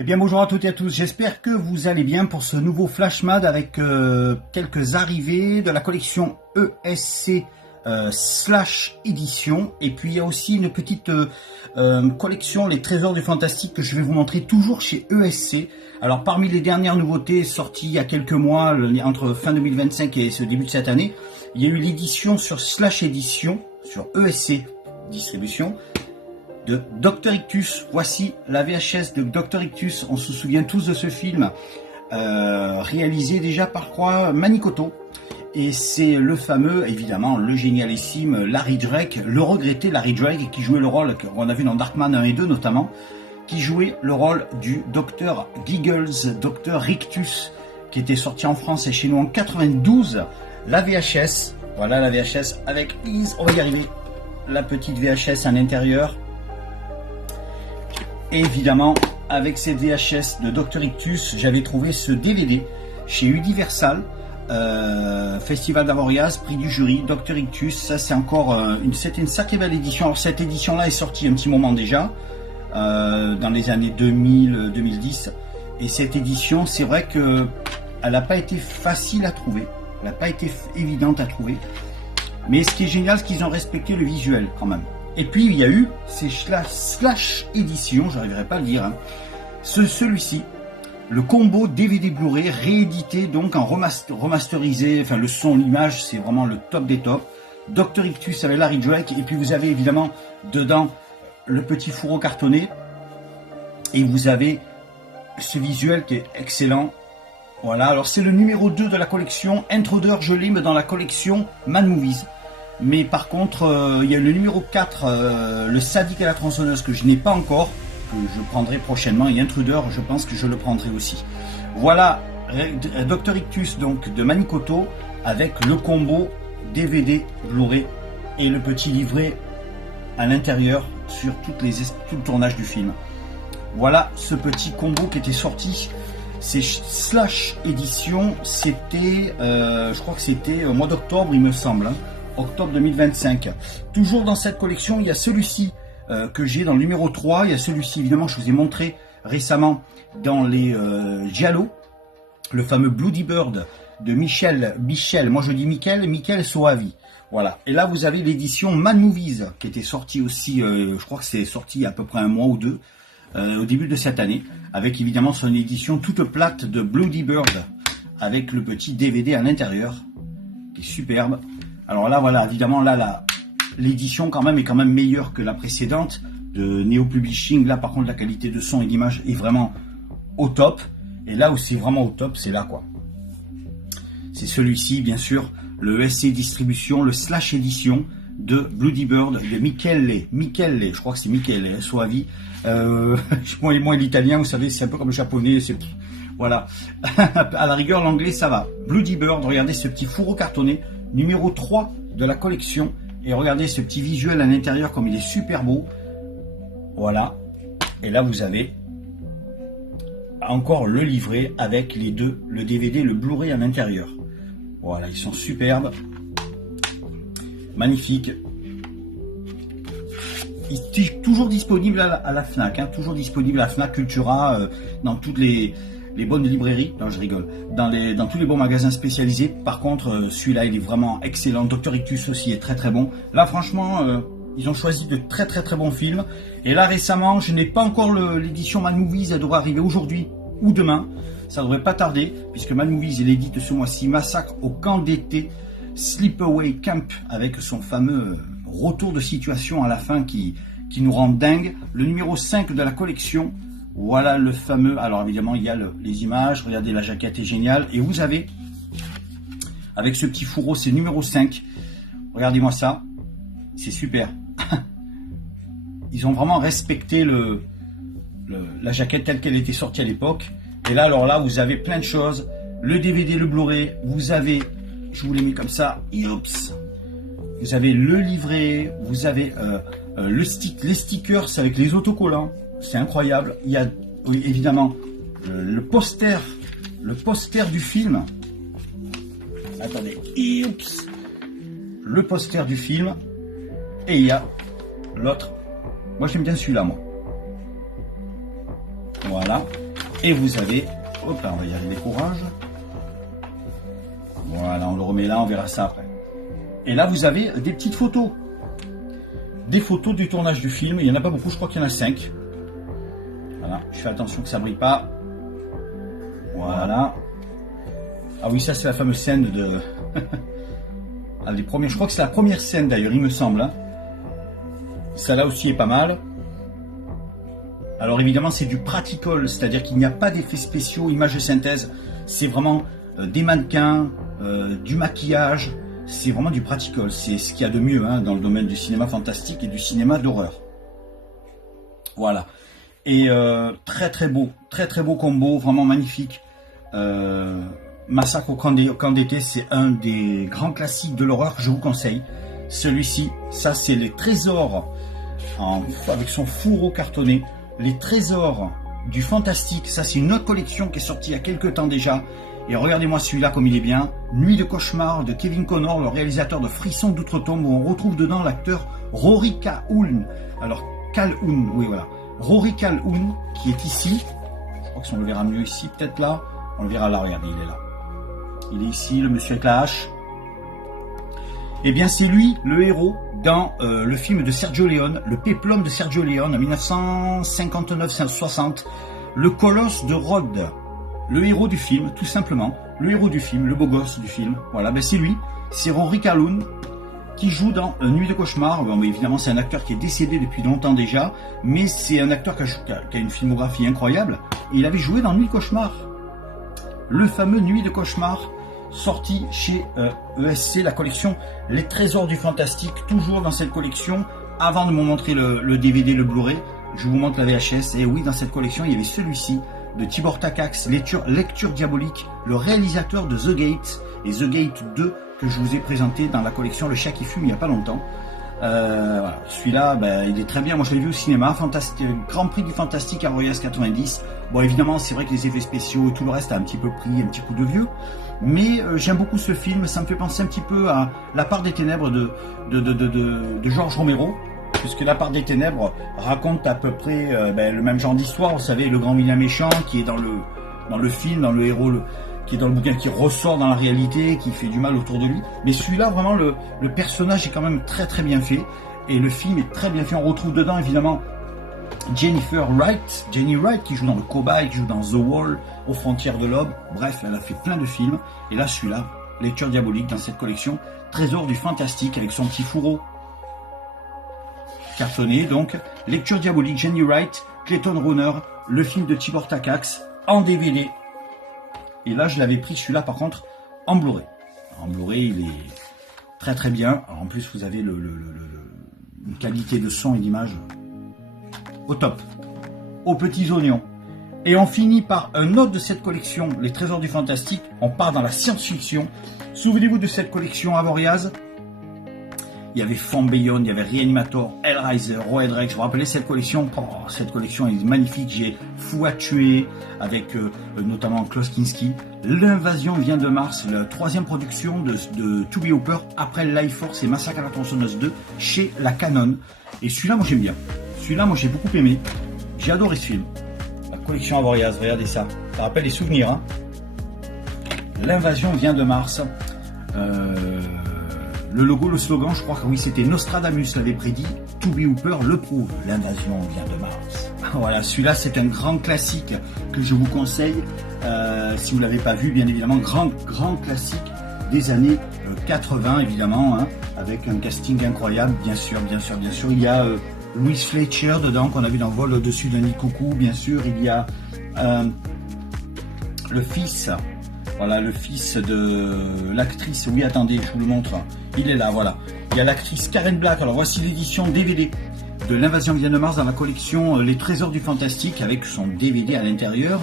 Eh bien bonjour à toutes et à tous, j'espère que vous allez bien pour ce nouveau Flash Mad avec quelques arrivées de la collection ESC slash édition, et puis il y a aussi une petite collection Les Trésors du Fantastique que je vais vous montrer toujours chez ESC. Alors parmi les dernières nouveautés sorties il y a quelques mois, entre fin 2025 et ce début de cette année, il y a eu l'édition sur slash édition, sur ESC distribution, de Dr Ictus. Voici la VHS de Dr Ictus. On se souvient tous de ce film réalisé déjà par quoi Manicoto, et c'est le fameux, évidemment, le génialissime Larry Drake, le regretté Larry Drake, qui jouait le rôle qu'on a vu dans Darkman 1 et 2 notamment, qui jouait le rôle du Dr Giggles, Dr Rictus, qui était sorti en France et chez nous en 92. La VHS, voilà la VHS avec, on va y arriver, la petite VHS à l'intérieur. Et évidemment, avec cette VHS de Dr Ictus, j'avais trouvé ce DVD chez Universal, Festival d'Avoriaz, prix du jury, Dr Ictus. Ça, c'est encore c'était une sacrée belle édition. Alors, cette édition-là est sortie un petit moment déjà, dans les années 2000-2010. Et cette édition, c'est vrai que elle n'a pas été facile à trouver. Elle n'a pas été évidente à trouver. Mais ce qui est génial, c'est qu'ils ont respecté le visuel quand même. Et puis il y a eu ces slash éditions, j'arriverai pas à le dire, hein. Celui-ci, le combo DVD Blu-ray réédité donc en remasterisé, enfin le son, l'image, c'est vraiment le top des tops. Dr Ictus avec Larry Drake, et puis vous avez évidemment dedans le petit fourreau cartonné, et vous avez ce visuel qui est excellent. Voilà, alors c'est le numéro 2 de la collection, Intruder, je l'ai dans la collection Mad Movies. Mais par contre, il y a le numéro 4, le sadique à la tronçonneuse, que je n'ai pas encore, que je prendrai prochainement, et Intruder, je pense que je le prendrai aussi. Voilà, Dr Ictus donc de Manicoto, avec le combo DVD Blu-ray et le petit livret à l'intérieur sur tout le tournage du film. Voilà ce petit combo qui était sorti. C'est slash édition, c'était, je crois que c'était au mois d'octobre, il me semble, hein. Octobre 2025. Toujours dans cette collection, il y a celui-ci que j'ai dans le numéro 3. Il y a celui-ci, évidemment, je vous ai montré récemment dans les Giallo, le fameux Bloody Bird de Michel, moi je dis Michel Soavi. Voilà. Et là, vous avez l'édition Mad Movies qui était sortie aussi, je crois que c'est sorti à peu près un mois ou deux, au début de cette année, avec évidemment son édition toute plate de Bloody Bird, avec le petit DVD à l'intérieur, qui est superbe. Alors là, voilà, évidemment, là, l'édition quand même est meilleure que la précédente de Neo Publishing. Là, par contre, la qualité de son et d'image est vraiment au top. Et là où c'est vraiment au top, c'est là, quoi. C'est celui-ci, bien sûr, le ESC Distribution, le slash édition de Bloody Bird de Michele, je crois que c'est Michele Soavi. Moi, l'italien, vous savez, c'est un peu comme le japonais, c'est... Voilà. À la rigueur, l'anglais, ça va. Bloody Bird, regardez ce petit fourreau cartonné, numéro 3 de la collection, et regardez ce petit visuel à l'intérieur comme il est super beau. Voilà, et là vous avez encore le livret avec les deux, le DVD, le Blu-ray à l'intérieur. Voilà, ils sont superbes, magnifiques. Il est toujours disponible à la Fnac, hein, toujours disponible à la Fnac, Cultura, dans toutes les bonnes librairies, non je rigole, dans tous les bons magasins spécialisés. Par contre, celui-là il est vraiment excellent. Dr Ictus aussi est très très bon. Là franchement, ils ont choisi de très très très bons films. Et là récemment, je n'ai pas encore l'édition Mad Movies, elle devrait arriver aujourd'hui ou demain. Ça devrait pas tarder, puisque Mad Movies il édite ce mois-ci Massacre au camp d'été, Sleepaway Camp, avec son fameux retour de situation à la fin qui nous rend dingue. Le numéro 5 de la collection. Voilà le fameux, alors évidemment il y a les images, regardez la jaquette est géniale, et vous avez, avec ce petit fourreau, c'est numéro 5, regardez-moi ça, c'est super. Ils ont vraiment respecté la jaquette telle qu'elle était sortie à l'époque, et là alors là vous avez plein de choses, le DVD, le Blu-ray, vous avez, je vous les mets comme ça, oups, vous avez le livret, vous avez les stickers avec les autocollants. C'est incroyable. Il y a oui, évidemment le poster du film. Attendez, oups, le poster du film, et il y a l'autre. Moi j'aime bien celui-là, moi. Voilà. Et vous avez, hop là, on va y arriver, courage. Voilà, on le remet là, on verra ça après. Et là, vous avez des petites photos. Des photos du tournage du film. Il n'y en a pas beaucoup, je crois qu'il y en a 5. Voilà, je fais attention que ça ne brille pas. Voilà. Ah oui, ça c'est la fameuse scène de... ah, les premiers, je crois que c'est la première scène d'ailleurs, il me semble. Hein. Celle-là aussi est pas mal. Alors évidemment, c'est du practical, c'est-à-dire qu'il n'y a pas d'effets spéciaux, images de synthèse. C'est vraiment des mannequins, du maquillage. C'est vraiment du practical. C'est ce qu'il y a de mieux hein, dans le domaine du cinéma fantastique et du cinéma d'horreur. Voilà. Et très beau combo, vraiment magnifique. Massacre au camp d'été, c'est un des grands classiques de l'horreur que je vous conseille. Celui-ci, ça c'est les trésors avec son fourreau cartonné. Les trésors du fantastique, ça c'est une autre collection qui est sortie il y a quelques temps déjà. Et regardez-moi celui-là comme il est bien. Nuit de cauchemar de Kevin Connor, le réalisateur de Frisson d'Outre-Tombe, où on retrouve dedans l'acteur Rory Calhoun. Alors Calhoun, oui voilà. Rory Calhoun qui est ici. Je crois que si on le verra mieux ici, peut-être là. On le verra là, regardez, il est là. Il est ici, le monsieur avec la hache. Eh bien, c'est lui, le héros, dans le film de Sergio Leone, le péplum de Sergio Leone, en 1959-60, le colosse de Rhodes. Le héros du film, tout simplement. Le héros du film, le beau gosse du film. Voilà, ben c'est lui. C'est Rory Calhoun qui joue dans Nuit de cauchemar. Bon, évidemment, c'est un acteur qui est décédé depuis longtemps déjà, mais c'est un acteur qui a une filmographie incroyable. Et il avait joué dans Nuit de cauchemar. Le fameux Nuit de cauchemar, sorti chez ESC, la collection Les Trésors du Fantastique, toujours dans cette collection. Avant de me montrer le DVD, le Blu-ray, je vous montre la VHS. Et oui, dans cette collection, il y avait celui-ci de Tibor Takacs, Lecture diabolique, le réalisateur de The Gate et The Gate 2 que je vous ai présenté dans la collection Le Chat qui fume il n'y a pas longtemps. Voilà. Celui-là, ben, il est très bien. Moi, je l'ai vu au cinéma. Grand Prix du Fantastique à Royas 90. Bon, évidemment, c'est vrai que les effets spéciaux et tout le reste a un petit peu pris un petit coup de vieux. Mais j'aime beaucoup ce film. Ça me fait penser un petit peu à La Part des Ténèbres de George Romero. Puisque La Part des Ténèbres raconte à peu près le même genre d'histoire. Vous savez, le grand vilain méchant qui est dans le film, dans le héros, qui est dans le bouquin, qui ressort dans la réalité, qui fait du mal autour de lui. Mais celui-là, vraiment, le personnage est quand même très bien fait. Et le film est très bien fait. On retrouve dedans, évidemment, Jenny Wright, qui joue dans Le Cobaye, qui joue dans The Wall, Aux Frontières de l'Aube. Bref, elle a fait plein de films. Et là, celui-là, Lecture diabolique dans cette collection. Trésor du Fantastique avec son petit fourreau cartonné. Donc, Lecture diabolique, Jenny Wright, Clayton Runner, le film de Tibor Takacs en DVD. Et là, je l'avais pris celui-là, par contre, en Blu-ray. En Blu-ray, il est très bien. Alors, en plus, vous avez une qualité de son et d'image au top, aux petits oignons. Et on finit par un autre de cette collection, Les Trésors du Fantastique. On part dans la science-fiction. Souvenez-vous de cette collection Avoriaz. Il y avait Fambeyon, il y avait Reanimator, Hellraiser, Roed Rex. Je vous rappelez cette collection. Oh, cette collection est magnifique. J'ai Fou à tuer avec notamment Klaus Kinski. L'invasion vient de Mars, la troisième production de Toby Hooper après Life Force et Massacre à la tronçonneuse 2 chez la Canon. Et celui-là, moi j'aime bien. Celui-là, moi j'ai beaucoup aimé. J'ai adoré ce film. La collection Avoriaz, regardez ça. Ça rappelle les souvenirs. Hein. L'invasion vient de Mars. Le logo, le slogan, je crois que oui, c'était Nostradamus l'avait prédit. Toby Hooper le prouve. L'invasion vient de Mars. Voilà, celui-là, c'est un grand classique que je vous conseille. Si vous ne l'avez pas vu, bien évidemment, grand classique des années 80, évidemment, hein, avec un casting incroyable, bien sûr. Il y a Louis Fletcher dedans, qu'on a vu dans Vol au-dessus d'un nid coucou, bien sûr. Il y a le fils, voilà, le fils de l'actrice, oui, attendez, je vous le montre, il est là, voilà. Il y a l'actrice Karen Black, alors voici l'édition DVD de L'Invasion vient de Mars dans la collection Les Trésors du Fantastique, avec son DVD à l'intérieur.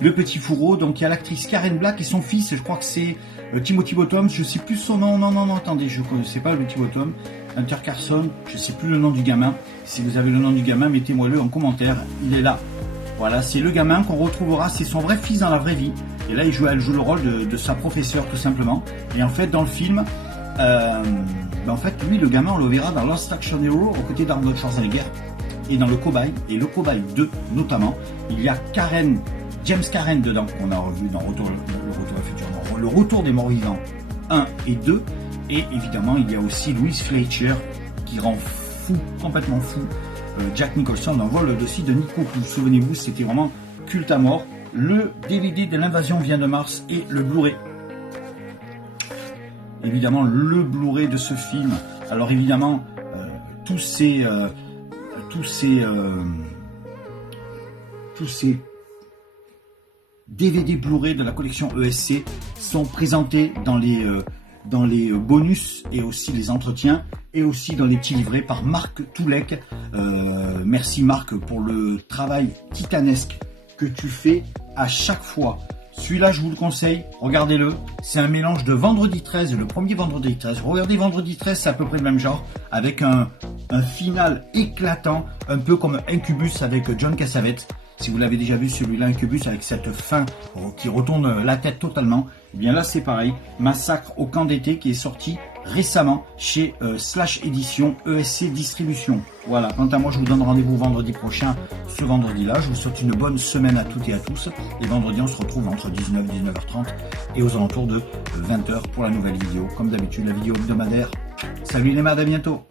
Le petit fourreau, donc il y a l'actrice Karen Black et son fils, je crois que c'est Timothy Bottom, je sais plus son nom, non, attendez, je ne sais pas le Timothy Bottom, Hunter Carson, je sais plus le nom du gamin. Si vous avez le nom du gamin, mettez-moi-le en commentaire, il est là. Voilà, c'est le gamin qu'on retrouvera, c'est son vrai fils dans la vraie vie. Et là, elle joue le rôle de sa professeure, tout simplement. Et en fait, dans le film, en fait, lui, le gamin, on le verra dans Lost Action Hero, aux côtés d'Arnold Schwarzenegger, et dans Le Cobaye, et Le Cobaye 2, notamment. Il y a Karen James Karen dedans, qu'on a revu dans le Retour au futur, le Retour des morts vivants 1 et 2. Et évidemment, il y a aussi Louise Fletcher qui rend fou, complètement fou, Jack Nicholson dans Vol au-dessus de Nico. Souvenez-vous, c'était vraiment culte à mort. Le DVD de l'Invasion vient de Mars et le Blu-ray. Évidemment, le Blu-ray de ce film. Alors évidemment, tous ces DVD Blu-ray de la collection ESC sont présentés dans les bonus et aussi les entretiens et aussi dans les petits livrets par Marc Toulek. Merci Marc pour le travail titanesque que tu fais à chaque fois. Celui-là, je vous le conseille, regardez-le. C'est un mélange de Vendredi 13, le premier Vendredi 13. Regardez Vendredi 13, c'est à peu près le même genre, avec un final éclatant, un peu comme Incubus avec John Cassavetes. Si vous l'avez déjà vu, celui-là, Incubus, avec cette fin qui retourne la tête totalement, eh bien là, c'est pareil. Massacre au camp d'été qui est sorti récemment chez Slash Édition ESC Distribution. Voilà, quant à moi, je vous donne rendez-vous vendredi prochain, ce vendredi-là. Je vous souhaite une bonne semaine à toutes et à tous. Et vendredi, on se retrouve entre 19 et 19h30 et aux alentours de 20h pour la nouvelle vidéo. Comme d'habitude, la vidéo hebdomadaire. Salut les merdes, à bientôt.